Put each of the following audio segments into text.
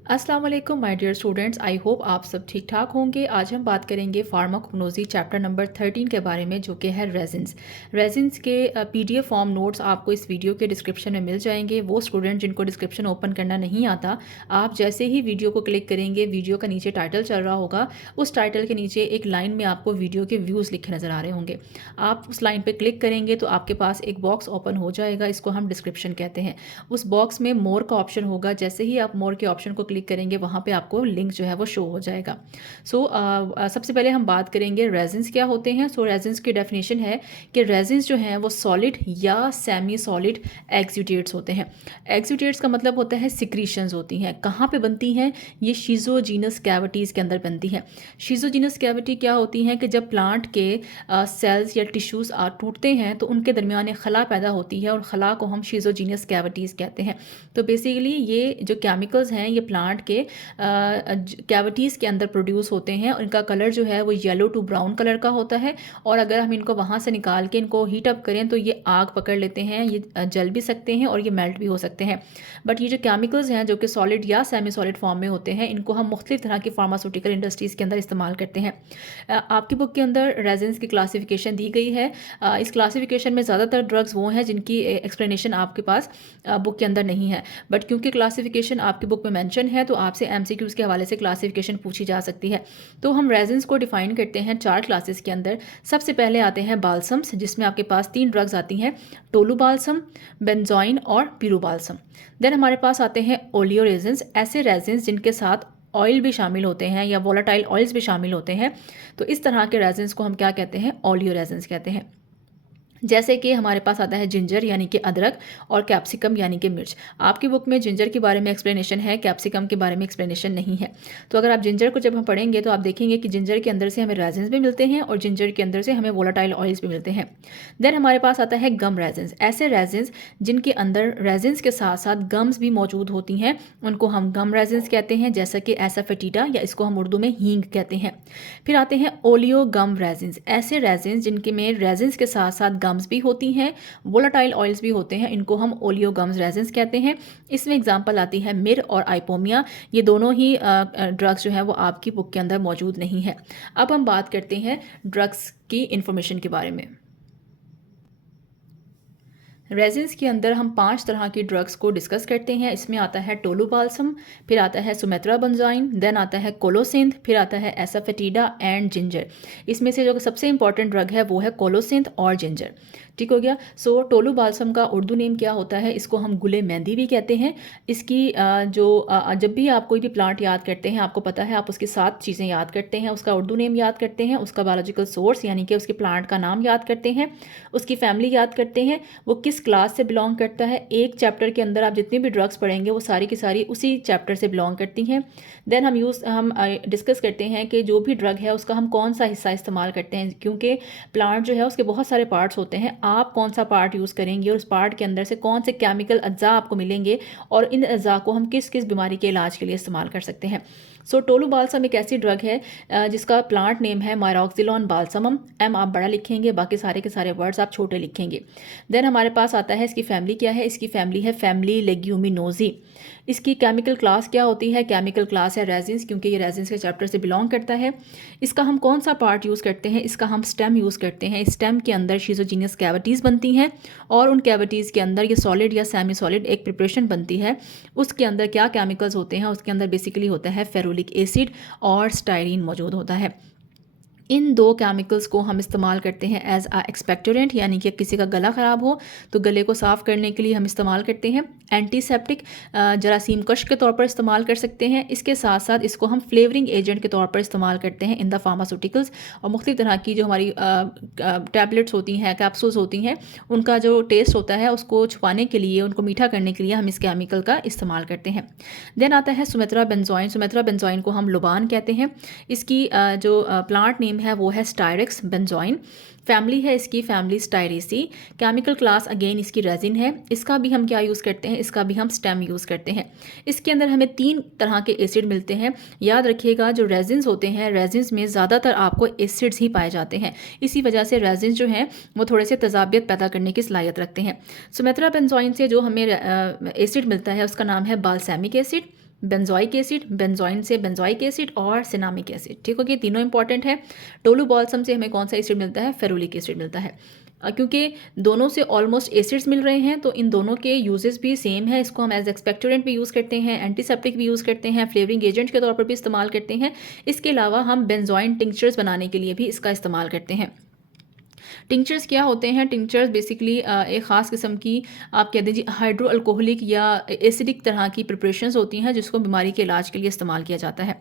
अस्सलाम वालेकुम my dear students, I hope आप सब ठीक ठाक होंगे। आज हम बात करेंगे फार्माकोग्नोसी चैप्टर नंबर 13 के बारे में, जो कि है रेजिन्स। रेजिन्स के पीडीएफ फॉर्म नोट्स आपको इस वीडियो के डिस्क्रिप्शन में मिल जाएंगे। वो स्टूडेंट जिनको डिस्क्रिप्शन ओपन करना नहीं आता, आप जैसे ही वीडियो को क्लिक करेंगे, वीडियो का नीचे टाइटल चल रहा होगा, उस टाइटल के नीचे एक लाइन में आपको वीडियो के व्यूज़ लिखे नज़र आ रहे होंगे। आप उस लाइन पर क्लिक करेंगे तो आपके पास एक बॉक्स ओपन हो जाएगा, इसको हम डिस्क्रिप्शन कहते हैं। उस बॉक्स में मोर का ऑप्शन होगा, जैसे ही आप मोर के ऑप्शन को क्लिक करेंगे वहाँ पे आपको लिंक जो है वो शो हो जाएगा। सबसे पहले हम बात करेंगे रेजिन्स क्या होते हैं। रेजिन्स की डेफिनेशन है कि रेजिन्स जो हैं वो सॉलिड या सेमी सॉलिड एक्सुडेट्स होते हैं। एक्सुडेट्स का मतलब होता है सिक्रीशंस होती हैं। कहाँ पे बनती हैं? ये शीजोजीनस कैविटीज़ के अंदर बनती हैं। शीजोजीनस कैविटी क्या होती हैं कि जब प्लांट के सेल्स या टिश्यूज़ टूटते हैं तो उनके दरमियान एक खला पैदा होती है और खला को हम शीजोजीनस कैविटीज़ कहते हैं। तो बेसिकली ये जो केमिकल्स हैं ये प्लांट के कैविटीज़ के अंदर प्रोड्यूस होते हैं और इनका कलर जो है वो येलो टू ब्राउन कलर का होता है। और अगर हम इनको वहाँ से निकाल के इनको हीट अप करें तो ये आग पकड़ लेते हैं, ये जल भी सकते हैं और ये मेल्ट भी हो सकते हैं। बट ये जो केमिकल्स हैं जो कि सॉलिड या सेमी सॉलिड फॉर्म में होते हैं, इनको हम मुख्तलिफ तरह की फार्मास्यूटिकल इंडस्ट्रीज़ के अंदर इस्तेमाल करते हैं। आपकी बुक के अंदर रेजिन्स की क्लासिफिकेशन दी गई है। इस क्लासिफिकेशन में ज़्यादातर ड्रग्स वो हैं जिनकी एक्सप्लेनेशन आपके पास बुक के अंदर नहीं है। बट क्योंकि क्लासिफिकेशन आपकी बुक में मेंशन है तो आपसे एमसीक्यूज़ के हवाले से क्लासिफिकेशन पूछी जा सकती है। तो हम रेजिन्स को डिफाइन करते हैं 4 क्लासेस के अंदर। सबसे पहले आते हैं बाल्सम्स, जिसमें आपके पास 3 ड्रग्स आती हैं, टोलू बाल्सम, बेंजोइन और पिरू बाल्सम। देन हमारे पास आते हैं ओलियो रेजिन्स, ऐसे रेजिन्स जिनके साथ ऑयल भी शामिल होते हैं या वोलाटाइल ऑयल्स भी शामिल होते हैं। तो इस तरह के रेजिन्स को हम क्या कहते हैं? ओलियो रेजिन्स कहते हैं। जैसे कि हमारे पास आता है जिंजर यानी कि अदरक और कैप्सिकम यानी कि मिर्च। आपकी बुक में जिंजर के बारे में एक्सप्लेनेशन है, कैप्सिकम के बारे में एक्सप्लेनेशन नहीं है। तो अगर आप जिंजर को जब हम पढ़ेंगे तो आप देखेंगे कि जिंजर के अंदर से हमें रेजिन्स भी मिलते हैं और जिंजर के अंदर से हमें वोलाटाइल ऑयल्स भी मिलते हैं। देन हमारे पास आता है गम रेजिन्स, ऐसे रेजिन्स जिनके अंदर रेजिन्स के साथ साथ गम्स भी मौजूद होती हैं, उनको हम गम रेजिन्स कहते हैं, जैसा कि एसाफेटिडा या इसको हम उर्दू में हींग कहते हैं। फिर आते हैं ओलियो गम रेजिन्स, ऐसे रेजिन्स जिनके में रेजिन्स के साथ साथ गम्स भी होती हैं, वोलाटाइल ऑयल्स भी होते हैं, इनको हम ओलियो गम्स रेजिन्स कहते हैं। इसमें एग्जांपल आती है मिर और आइपोमिया। ये दोनों ही ड्रग्स जो है वो आपकी बुक के अंदर मौजूद नहीं है। अब हम बात करते हैं ड्रग्स की इंफॉर्मेशन के बारे में। रेजिन्स के अंदर हम 5 तरह की ड्रग्स को डिस्कस करते हैं। इसमें आता है टोलू बाल्सम, फिर आता है सुमेत्रा बेंजोइन, देन आता है कोलोसिंथ, फिर आता है एसाफेटिडा एंड जिंजर। इसमें से जो सबसे इंपॉर्टेंट ड्रग है वो है कोलोसिंथ और जिंजर। ठीक हो गया। टोलू बाल्सम का उर्दू नेम क्या होता है? इसको हम गुले मेहंदी भी कहते हैं। इसकी जब भी आप कोई भी प्लांट याद करते हैं, आपको पता है आप उसकी 7 चीज़ें याद करते हैं। उसका उर्दू नेम याद करते हैं, उसका बायोलॉजिकल सोर्स यानी कि उसके प्लांट का नाम याद करते हैं, उसकी फैमिली याद करते हैं, वो किस क्लास से बिलोंग करता है। एक चैप्टर के अंदर आप जितनी भी ड्रग्स पढ़ेंगे वो सारी की सारी उसी चैप्टर से बिलोंग करती हैं। देन हम डिस्कस करते हैं कि जो भी ड्रग है उसका हम कौन सा हिस्सा इस्तेमाल करते हैं, क्योंकि प्लांट जो है उसके बहुत सारे पार्ट्स होते हैं। आप कौन सा पार्ट यूज़ करेंगे और उस पार्ट के अंदर से कौन से केमिकल अज्जा आपको मिलेंगे और इन अज्जा को हम किस किस बीमारी के इलाज के लिए इस्तेमाल कर सकते हैं। टोलू बाल्सम एक ऐसी ड्रग है जिसका प्लांट नेम है मायरॉक्सिलॉन बाल्समम। एम आप बड़ा लिखेंगे, बाकी सारे के सारे वर्ड्स आप छोटे लिखेंगे। देन हमारे पास आता है इसकी फैमिली क्या है। इसकी फैमिली है फैमिली लेग्यूमिनोजी। इसकी केमिकल क्लास क्या होती है? केमिकल क्लास है रेजिन्स, क्योंकि ये रेजिन्स के चैप्टर से बिलोंग करता है। इसका हम कौन सा पार्ट यूज़ करते हैं? इसका हम स्टेम यूज़ करते हैं। स्टेम के अंदर शीजोजीनियस कैविटीज़ बनती हैं और उन कैविटीज़ के अंदर ये सॉलिड या सेमी सॉलिड एक प्रिपरेशन बनती है। उसके अंदर क्या केमिकल्स होते हैं? उसके अंदर बेसिकली होता है फेरुलिक एसिड और स्टाइरीन मौजूद होता है। इन 2 केमिकल्स को हम इस्तेमाल करते हैं एज आ एक्सपेक्टोरेंट, यानी कि किसी का गला ख़राब हो तो गले को साफ़ करने के लिए हम इस्तेमाल करते हैं। एंटीसेप्टिक जरासीम कश के तौर पर इस्तेमाल कर सकते हैं। इसके साथ साथ इसको हम फ्लेवरिंग एजेंट के तौर पर इस्तेमाल करते हैं इन द फार्मास्यूटिकल्स। और मुख्तलिफ तरह की जो हमारी टैबलेट्स होती हैं, कैप्सूल्स होती हैं, उनका जो टेस्ट होता है उसको छुपाने के लिए, उनको मीठा करने के लिए हम इस केमिकल का इस्तेमाल करते हैं। देन आता है सुमेत्रा बेंजोइन। सुमेत्रा बेंजोइन को हम लुबान कहते हैं। इसकी जो प्लांट नेम है वो है स्टायरेक्स बेंजोइन। फैमिली है इसकी फैमिली स्टायरेसी। केमिकल क्लास अगेन इसकी रेजिन है। इसका भी हम क्या यूज़ करते हैं? इसका भी हम स्टेम यूज़ करते हैं। इसके अंदर हमें 3 तरह के एसिड मिलते हैं। याद रखिएगा जो रेजिन्स होते हैं, रेजिन्स में ज़्यादातर आपको एसिड्स ही पाए जाते हैं। इसी वजह से रेजिन्स जो हैं वो थोड़े से तजाबियत पैदा करने की सलाहियत रखते हैं। सुमेत्रा बेंजोइन से जो हमें एसिड मिलता है उसका नाम है बाल्सैमिक एसिड। बेंजोइक एसिड, बेंजोइन से बेंजोइक एसिड और सिनामिक एसिड। ठीक हो गया, तीनों इंपॉर्टेंट है। टोलू बॉल्सम से हमें कौन सा एसिड मिलता है? फेरुलिक एसिड मिलता है। क्योंकि दोनों से ऑलमोस्ट एसिड्स मिल रहे हैं तो इन दोनों के यूजेस भी सेम है। इसको हम एज एक्सपेक्टोरेंट भी यूज़ करते हैं, एंटीसेप्टिक भी यूज़ करते हैं, फ्लेवरिंग एजेंट के तौर पर भी इस्तेमाल करते हैं। इसके अलावा हम बेंजोइन टिंक्चर्स बनाने के लिए भी इसका इस्तेमाल करते हैं। टिंक्चर्स क्या होते हैं? टिंक्चर्स बेसिकली एक ख़ास किस्म की आप कह दीजिए हाइड्रो अल्कोहलिक या एसिडिक तरह की प्रिपरेशंस होती हैं जिसको बीमारी के इलाज के लिए इस्तेमाल किया जाता है।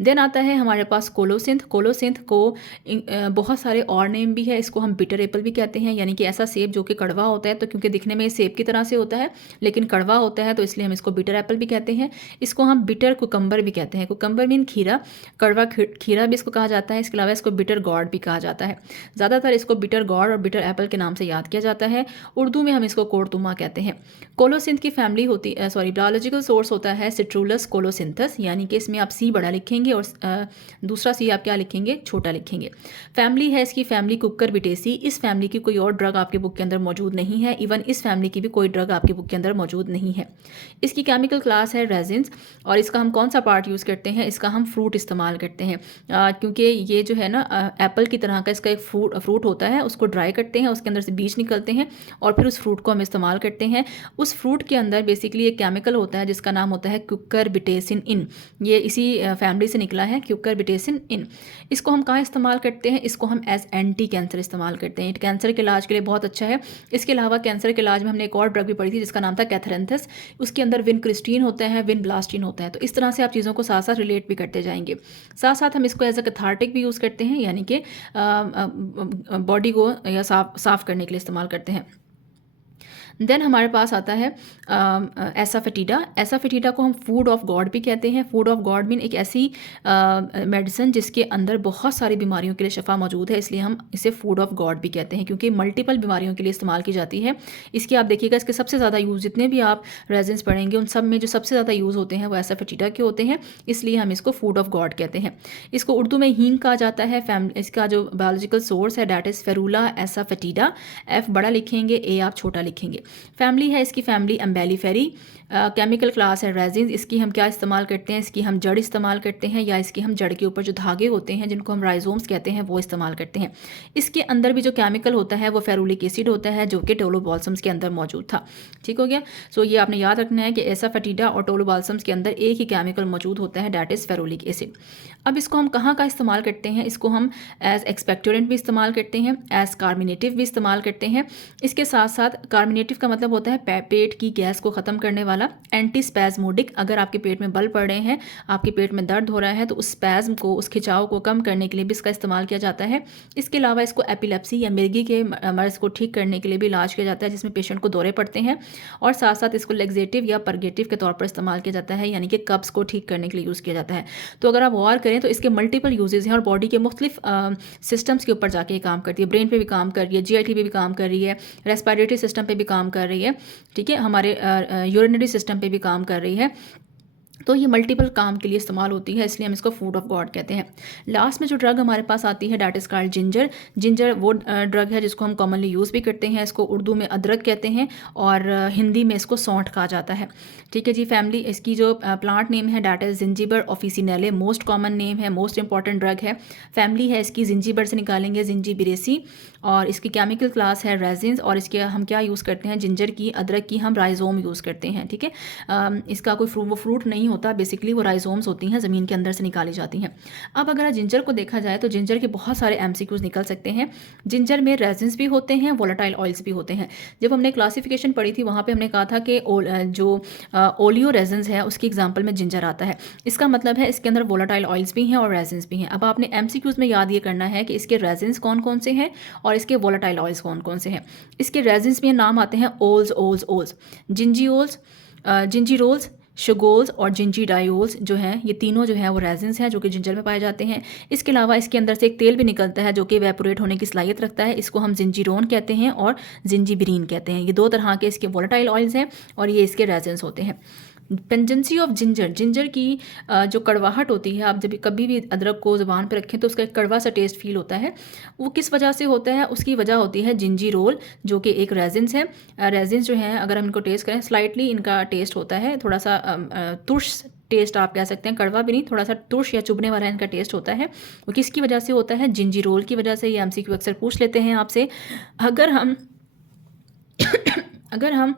देन आता है हमारे पास कोलोसिंथ। कोलोसिंथ को बहुत सारे और नेम भी है। इसको हम बिटर एप्पल भी कहते हैं, यानी कि ऐसा सेब जो कि कड़वा होता है, तो क्योंकि दिखने में सेब की तरह से होता है लेकिन कड़वा होता है तो इसलिए हम इसको बिटर एप्पल भी कहते हैं। इसको हम बिटर कुकम्बर भी कहते हैं। कुकम्बर मीन खीरा, कड़वा खीरा भी इसको कहा जाता है। इसके अलावा इसको बिटर गॉड भी कहा जाता है। ज़्यादातर इसको बिटर गॉड और बिटर एप्पल के नाम से याद किया जाता है। उर्दू में हम इसको कोड़तुमा कहते हैं। कोलोसिंथ की फैमिली होती बायोलॉजिकल सोर्स होता है सिट्रुलस कोलोसिंथस, यानी कि इसमें आप सी बड़ा लिखेंगे और दूसरा सी आप क्या लिखेंगे? छोटा लिखेंगे। फैमिली है इसकी फैमिली कुकर बिटेसी। इस फैमिली की कोई और ड्रग आपके बुक के अंदर मौजूद नहीं है। इवन इस फैमिली की भी कोई ड्रग आपके बुक के अंदर मौजूद नहीं है। इसकी केमिकल क्लास है रेजिन्स। और इसका हम कौन सा पार्ट यूज़ करते हैं? इसका हम फ्रूट इस्तेमाल करते हैं, क्योंकि ये जो है ना एप्पल की तरह का इसका एक फ्रूट होता है, उसको ड्राई करते हैं, उसके अंदर से बीज निकलते हैं और फिर उस फ्रूट को हम इस्तेमाल करते हैं। उस फ्रूट के अंदर बेसिकली एक केमिकल होता है जिसका नाम होता है क्यूकर बिटेसिन इन। ये इसी फैमिली से निकला है, क्यूकर बिटेसिन इन। इसको हम कहाँ इस्तेमाल करते हैं? इसको हम एज एंटी कैंसर इस्तेमाल करते हैं। कैंसर के इलाज के लिए बहुत अच्छा है। इसके अलावा कैंसर के इलाज में हमने एक और ड्रग भी पढ़ी थी जिसका नाम था कैथरेंथस। उसके अंदर विनक्रिस्टीन होता है, विनब्लास्टीन होता है। तो इस तरह से आप चीज़ों को साथ साथ रिलेट भी करते जाएंगे। साथ साथ हम इसको एज अ कैथार्टिक भी यूज़ करते हैं, यानी कि बॉडी को या साफ करने के लिए इस्तेमाल करते हैं। देन हमारे पास आता है एसाफेटिडा। एसाफेटिडा को हम फूड ऑफ गॉड भी कहते हैं। फूड ऑफ गॉड मीन एक ऐसी मेडिसिन जिसके अंदर बहुत सारी बीमारियों के लिए शफा मौजूद है, इसलिए हम इसे फूड ऑफ गॉड भी कहते हैं क्योंकि मल्टीपल बीमारियों के लिए इस्तेमाल की जाती है। इसकी आप देखिएगा, इसके सबसे ज़्यादा यूज़ जितने भी आप रेजिन्स पढ़ेंगे उन सब में जो सबसे ज़्यादा यूज़ होते हैं वो एसाफेटिडा के होते हैं, इसलिए हम इसको फूड ऑफ गॉड कहते हैं। इसको उर्दू में हींग कहा जाता है। इसका जो बायोलॉजिकल सोर्स है डैट इज़ फेरुला एसाफेटिडा। एफ बड़ा लिखेंगे, ए आप छोटा लिखेंगे। फैमिली है इसकी फैमिली एम्बेलिफेरी। केमिकल क्लास है रेजिन्स। इसकी हम क्या इस्तेमाल करते हैं? इसकी हम जड़ इस्तेमाल करते हैं या इसकी हम जड़ के ऊपर जो धागे होते हैं जिनको हम राइजोम्स कहते हैं वो इस्तेमाल करते हैं। इसके अंदर भी जो केमिकल होता है वो फेरुलिक एसिड होता है जो कि टोलो बॉल्सम्स के अंदर मौजूद था। ठीक हो गया। सो ये आपने याद रखना है कि एसाफेटिडा और टोलो बॉल्सम्स के अंदर एक ही केमिकल मौजूद होता है डैट इज़ फेरुलिक एसिड। अब इसको हम कहाँ का इस्तेमाल करते हैं? इसको हम एज एक्सपेक्टोरेंट भी इस्तेमाल करते हैं, एज कार्मिनेटिव भी इस्तेमाल करते हैं। इसके साथ साथ कार्मिनेटिव का मतलब होता है पेट की गैस को ख़त्म करने वाला। एंटी स्पैज्मोडिक, अगर आपके पेट में बल पड़ रहे हैं, आपके पेट में दर्द हो रहा है तो उस स्पैज्म को, उस खिंचाव को कम करने के लिए भी इसका इस्तेमाल किया जाता है। इसके अलावा इसको एपिलेप्सी या मिर्गी के मर्ज़ को ठीक करने के लिए भी इलाज किया जाता है जिसमें पेशेंट को दौरे पड़ते हैं। और साथ साथ इसको लेग्जेटिव या परगेटिव के तौर पर इस्तेमाल किया जाता है, यानी कि कब्ज़ को ठीक करने के लिए यूज़ किया जाता है। तो अगर आप गौर करें तो इसके मल्टीपल यूजेज़ हैं और बॉडी के मुख्तलिफ सिस्टम्स के ऊपर जाके काम करती है। ब्रेन पे भी काम कर रही है, जीआईटी पे भी काम कर रही है, रेस्पिरेटरी सिस्टम पे भी काम कर रही है, ठीक है, हमारे यूरिनरी सिस्टम पे भी काम कर रही है। तो ये मल्टीपल काम के लिए इस्तेमाल होती है, इसलिए हम इसको फूड ऑफ गॉड कहते हैं। लास्ट में जो ड्रग हमारे पास आती है that is called ginger. Ginger वो ड्रग है जिसको हम कॉमनली यूज़ भी करते हैं। इसको उर्दू में अदरक कहते हैं और हिंदी में इसको सौंठ कहा जाता है। ठीक है जी। फैमिली इसकी जो प्लांट नेम है that is zingiber officinale, most common name है, मोस्ट इंपॉर्टेंट ड्रग है। फैमिली है इसकी जिंजीबर से निकालेंगे, जिंजीबिरेसी। और इसकी केमिकल क्लास है रेजिन्स। और इसके हम क्या यूज़ करते हैं? जिंजर की, अदरक की हम राइजोम यूज़ करते हैं। ठीक है। इसका कोई फ्रूट नहीं होता, बेसिकली वो राइजोम्स होती हैं, ज़मीन के अंदर से निकाली जाती हैं। अब अगर जिंजर को देखा जाए तो जिंजर के बहुत सारे एमसीक्यूज निकल सकते हैं। जिंजर में रेजिन्स भी होते हैं, वोलेटाइल ऑयल्स भी होते हैं। जब हमने क्लासिफिकेशन पढ़ी थी वहाँ पे हमने कहा था कि जो ओलियो रेजिन्स है उसकी एग्जांपल में जिंजर आता है। इसका मतलब है इसके अंदर वोलेटाइल ऑयल्स भी हैं और रेजिन्स भी हैं। अब आपने एमसीक्यूज में याद ये करना है कि इसके रेजिन्स कौन कौन से हैं और इसके वोलेटाइल ऑयल्स कौन कौन से हैं। इसके रेजिन्स में नाम आते हैं ओल्स, जिंजीओल्स, जिंजीरोल्स, शुगोल्स और जिंजीडायोल्स जो हैं, ये तीनों जो हैं वो रेजिन्स हैं जो कि जिंजर में पाए जाते हैं। इसके अलावा इसके अंदर से एक तेल भी निकलता है जो कि वेपोरेट होने की सलाहियत रखता है। इसको हम जिंजीरोन कहते हैं और जिंजीबिरीन कहते हैं। ये दो तरह के इसके वोलेटाइल ऑयल्स हैं और ये इसके रेजिन्स होते हैं। पेंजेंसी ऑफ जिंजर की जो कड़वाहट होती है, आप जब कभी भी अदरक को ज़ुबान पर रखें तो उसका एक कड़वा सा टेस्ट फील होता है। वो किस वजह से होता है? उसकी वजह होती है जिंजीरोल जो कि एक रेजिन्स है। रेजिन्स जो हैं अगर हम इनको टेस्ट करें, स्लाइटली इनका टेस्ट होता है थोड़ा सा तुर्श टेस्ट आप कह सकते हैं, कड़वा भी नहीं, थोड़ा सा तुर्श या चुभने वाला इनका टेस्ट होता है। वो किसकी वजह से होता है? जिंजी रोल की वजह से। ये एमसीक्यू अक्सर पूछ लेते हैं आपसे। अगर हम अगर हम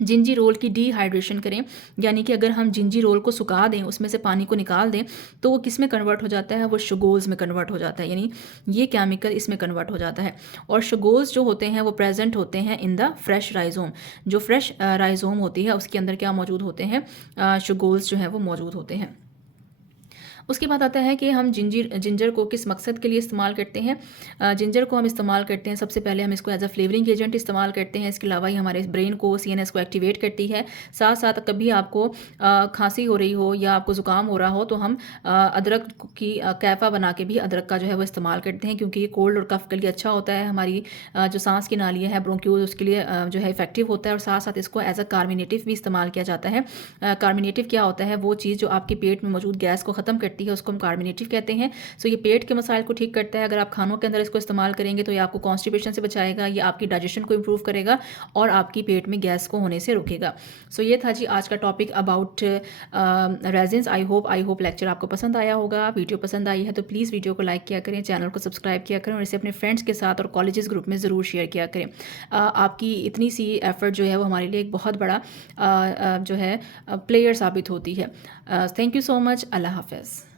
जिंजी रोल की डिहाइड्रेशन करें, यानी कि अगर हम जिंजी रोल को सुखा दें, उसमें से पानी को निकाल दें, तो वो किस में कन्वर्ट हो जाता है? वो शुगोल्स में कन्वर्ट हो जाता है, यानी ये केमिकल इसमें कन्वर्ट हो जाता है। और शुगोल्स जो होते हैं वो प्रेजेंट होते हैं इन द फ्रेश राइजोम। जो फ्रेश राइजोम होती है उसके अंदर क्या मौजूद होते हैं? शुगोल्स जो हैं वो मौजूद होते हैं। उसके बाद आता है कि हम जिंजर को किस मकसद के लिए इस्तेमाल करते हैं। जिंजर को हम इस्तेमाल करते हैं, सबसे पहले हम इसको एज अ फ्लेवरिंग एजेंट इस्तेमाल करते हैं। इसके अलावा ये हमारे ब्रेन को, सीएनएस को एक्टिवेट करती है। साथ साथ कभी आपको खांसी हो रही हो या आपको ज़ुकाम हो रहा हो तो हम अदरक की कैफ़ा बना के भी अदरक का जो है वो इस्तेमाल करते हैं, क्योंकि ये कोल्ड और कफ के लिए अच्छा होता है। हमारी जो सांस की नालियाँ है, ब्रोंक्यूल, उसके लिए जो है इफेक्टिव होता है। और साथ साथ इसको एज अ कार्मिनेटिव भी इस्तेमाल किया जाता है। कार्मिनेटिव क्या होता है? वो चीज़ जो आपके पेट में मौजूद गैस को ख़त्म करती है, उसको हम कार्मिनेटिव कहते हैं। सो ये पेट के मसाइल को ठीक करता है। अगर आप खानों के अंदर इसको इस्तेमाल करेंगे तो ये आपको कॉन्स्टिपेशन से बचाएगा, ये आपकी डाइजेशन को इम्प्रूव करेगा और आपकी पेट में गैस को होने से रोकेगा। सो ये था जी आज का topic about resins. I hope lecture आपको पसंद आया होगा। वीडियो पसंद आई है तो प्लीज़ वीडियो को लाइक किया करें, चैनल को सब्सक्राइब किया करें और इसे अपने फ्रेंड्स के साथ और कॉलेजेस ग्रुप में ज़रूर शेयर किया करें। आपकी इतनी सी एफर्ट जो है वो हमारे लिए एक बहुत बड़ा जो है प्लेयर साबित होती है। Thank you so much. अल्लाह हाफ़िज़।